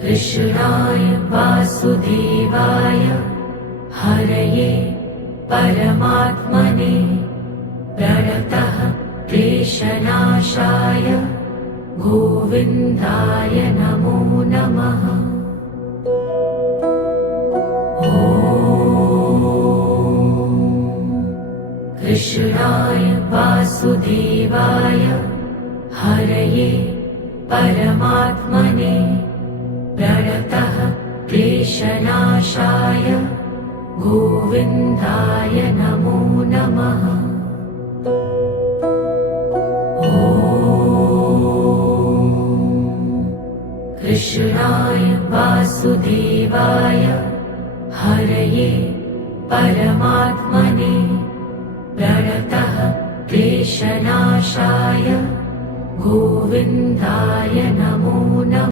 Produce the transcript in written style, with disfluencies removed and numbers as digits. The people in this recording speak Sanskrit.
कृष्णाय वासुदेवाय हरये परमात्मने प्रणतः क्लेशनाशाय गोविन्दाय नमो नमः। कृष्णाय वासुदेवाय हरये परमात्मने प्रणतः क्लेशनाशाय गोविन्दाय नमो नमः। कृष्णाय वासुदेवाय हरये परमात्मने प्रणतः क्लेशनाशाय गोविन्दाय नमो नमः।